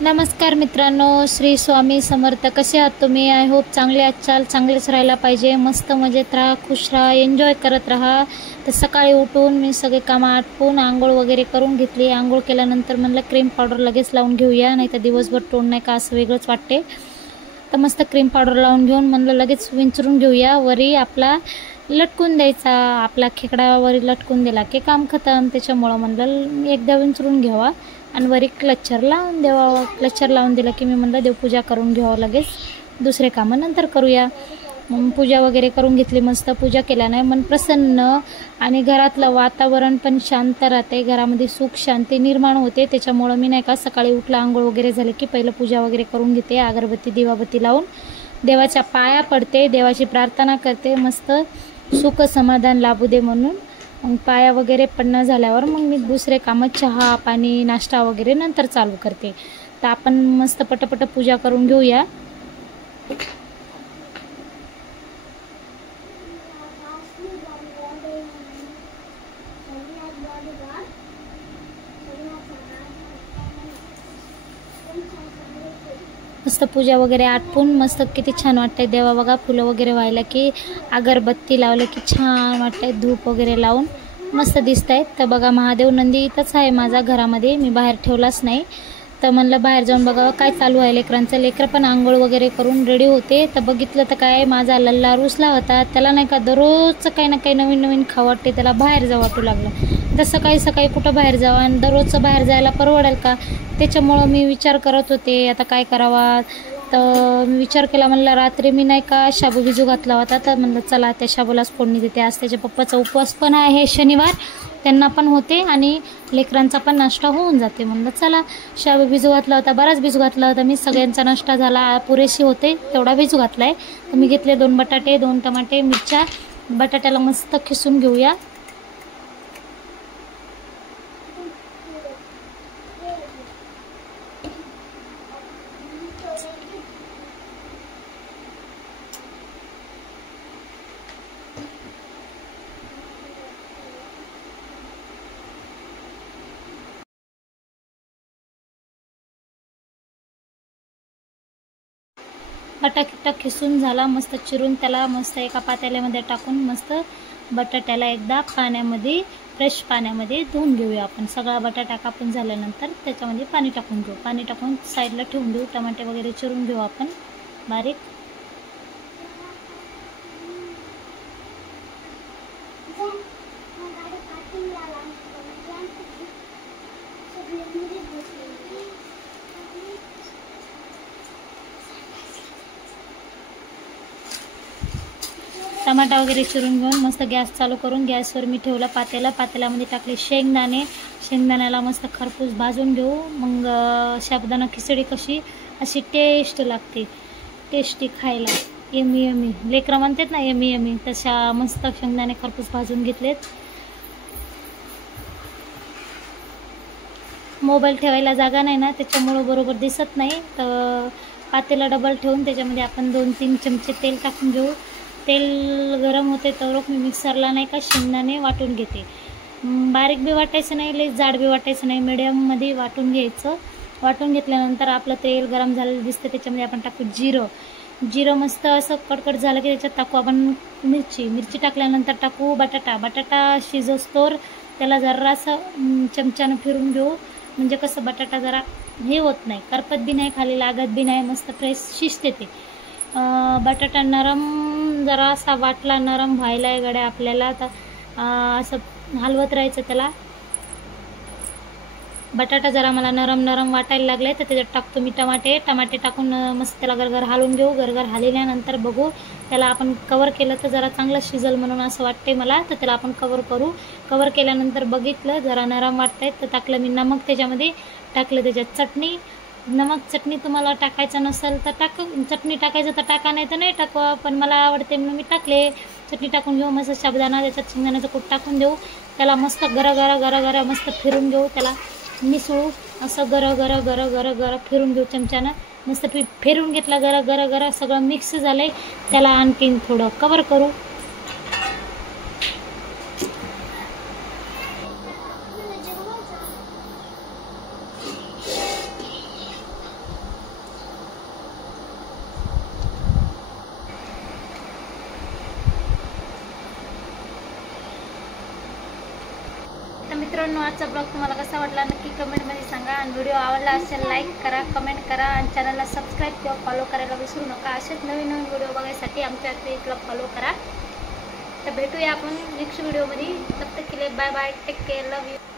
नमस्कार मित्रांनो, श्री स्वामी समर्थ. कसे आहात तुम्ही? आय होप चांगले आहात. चांगलेच राहायला पाहिजे. मस्त मजेत राहा, खुश राहा, एन्जॉय करत राहा. तर सकाळी उठून मी सगळे कामं आटपून आंघोळ वगैरे करून घेतली. आंघोळ केल्यानंतर म्हणलं क्रीम पावडर लगेच लावून घेऊया, नाही तर दिवसभर तोंड नाही का असं वेगळंच वाटते. तर मस्त क्रीम पावडर लावून घेऊन म्हणलं लगेच विंचरून घेऊया. वरी आपला लटकून द्यायचा, आपला खेकडा वरी लटकून दिला की काम खतम. त्याच्यामुळं म्हणलं एकदा विंचरून घ्यावा आणि वरी क्लचर लावून द्यावा. क्लचर लावून दिलं की मी म्हणलं देवपूजा करून घ्यावं, लगेच दुसरे कामं नंतर करूया. मग पूजा वगैरे करून घेतली. मस्त पूजा केल्याने मन प्रसन्न आणि घरातलं वातावरण पण शांत राहते, घरामध्ये सुख शांती निर्माण होते. त्याच्यामुळं मी नाही का सकाळी उठला, आंघोळ वगैरे झाले की पहिलं पूजा वगैरे करून घेते. अगरबत्ती दिवाबत्ती लावून देवाच्या पाया पडते, देवाची प्रार्थना करते, मस्त सुख समाधान लाभू दे म्हणून. मग पाया वगैरे पडणं झाल्यावर मग मी दुसरे कामं, चहा पाणी नाश्ता वगैरे नंतर चालू करते. तर आपण मस्त पटपट पूजा करून घेऊया. मस्त पूजा वगैरे आटपून मस्त किती छान वाटतंय. देवा बघा फुलं वगैरे व्हायला की अगरबत्ती लावलं की छान वाटतंय. धूप वगैरे लावून मस्त दिसत आहेत. तर बघा महादेव नंदी इथंच आहे माझ्या घरामध्ये, मी बाहेर ठेवलाच नाही. तर म्हणलं बाहेर जाऊन बघावं काय चालू आहे लेकरांचं. लेकरं पण आंघोळ वगैरे करून रेडी होते. तर बघितलं तर काय माझा लल्ला रुसला होता. त्याला नाही का दररोजचं काही ना काही नवीन नवीन खावं वाटते, त्याला बाहेर जावं वाटू लागलं. तर सकाळी सकाळी कुठं बाहेर जावं आणि दररोजचं बाहेर जायला परवडेल का? त्याच्यामुळं मी विचार करत होते आता काय करावा. तर मी विचार केला, म्हणलं रात्री मी नाही का शाबू भिजू घातला होता. तर म्हणलं चला त्या शाबूलाच फोडणी देते. आज त्याच्या पप्पाचा उपवास पण आहे शनिवार, त्यांना पण होते आणि लेकरांचा पण नाश्ता होऊन जाते. म्हणलं चला शाबू भिजू घातला होता, बराच भिजू घातला होता मी. सगळ्यांचा नाश्ता झाला, पुरेशी होते तेवढा भिजू घातला आहे. तर मी घेतले 2 बटाटे, 2 टमाटे, मिरच्या. बटाट्याला मस्त खिसून घेऊया. बटाटा खिसून झाला, मस्त चिरून त्याला मस्त एका पातेल्यामध्ये टाकून मस्त बटाट्याला एकदा पाण्यामध्ये, फ्रेश पाण्यामध्ये धुवून घेऊया. आपण सगळा बटाटा कापून झाल्यानंतर त्याच्यामध्ये पाणी टाकून घेऊ. पाणी टाकून साईडला ठेवून देऊ. टमाटे वगैरे चिरून घेऊ आपण बारीक. टमाटा वगैरे चिरून घेऊन मस्त गॅस चालू करून गॅसवर मी ठेवला पातेला. पातेल्यामध्ये टाकले शेंगदाणे. शेंगदाण्याला मस्त खरपूस भाजून घेऊ. मग साबुदाणा खिचडी कशी अशी टेस्ट लागते, टेस्टी खायला, यमी यमी. लेकरं म्हणतात ना यमी यमी, तशा मस्त शेंगदाणे खरपूस भाजून घेतलेत. मोबाईल ठेवायला जागा नाही ना, त्याच्यामुळं बरोबर दिसत नाही. तर पातेला डबल ठेवून त्याच्यामध्ये आपण 2-3 चमचे तेल टाकून घेऊ. तेल गरम होते तर मी मिक्सरला नाही का शेंगदाणे वाटून घेते. बारीक बी वाटायचं नाही, लई जाड बी वाटायचं नाही, मिडियममध्ये वाटून घ्यायचं. वाटून घेतल्यानंतर आपलं तेल गरम झालेलं दिसतं, त्याच्यामध्ये आपण टाकू जिरं. जिरं मस्त असं कडकड झालं की त्याच्यात टाकू आपण मिरची टाकल्यानंतर टाकू बटाटा शिजोस्तोवर त्याला जरासं चमच्यानं फिरून घेऊ. म्हणजे कसं बटाटा जरा हे होत नाही, करपत बी नाही, खाली लागत बी नाही, मस्त फ्रेश शिजते ते. बटाटा नरम जरासा वाटला, नरम व्हायला आहे गड्या आपल्याला. तर असं हलवत राहायचं त्याला. बटाटा जरा मला नरम वाटायला लागले तर त्याच्यात टाकतो मी टमाटे टाकून मस्त त्याला गरगर हालून घेऊ. गरगर हालल्यानंतर बघू त्याला आपण कवर केलं तर जरा चांगलं शिजल म्हणून असं वाटते मला. तर त्याला आपण कवर करू. कवर केल्यानंतर बघितलं जरा नरम वाटतंय तर टाकलं मी नमक. त्याच्यामध्ये टाकलं त्याच्यात चटणी. चटणी तुम्हाला टाकायचं नसेल तर चटणी टाकायचं तर टाका, नाही तर नाही टाकवा. पण मला आवडते म्हणून मी टाकले. चटणी टाकून घेऊ. मस्त साबुदाणा त्याच्यात शेंगदाण्याचं कूट टाकून देऊ. त्याला मस्त गरं मस्त फिरून घेऊ. त्याला मिसळू असं गरं फिरून घेऊ चमच्यानं. मस्त फिरून घेतला गरं सगळं मिक्स झालंय. त्याला आणखीन थोडं कवर करू. मित्रांनो, आजचा ब्लॉग तुम्हाला कसा वाटला नक्की कमेंटमध्ये सांगा. आणि व्हिडिओ आवडला असेल लाईक करा, कमेंट करा आणि चॅनलला सबस्क्राईब किंवा फॉलो करायला विसरू नका. असेच नवीन नवीन व्हिडिओ बघायसाठी आमच्या पेजला फॉलो करा. तर भेटूया आपण नेक्स्ट व्हिडिओमध्ये. तब तक के लिए bye bye, take care, love you.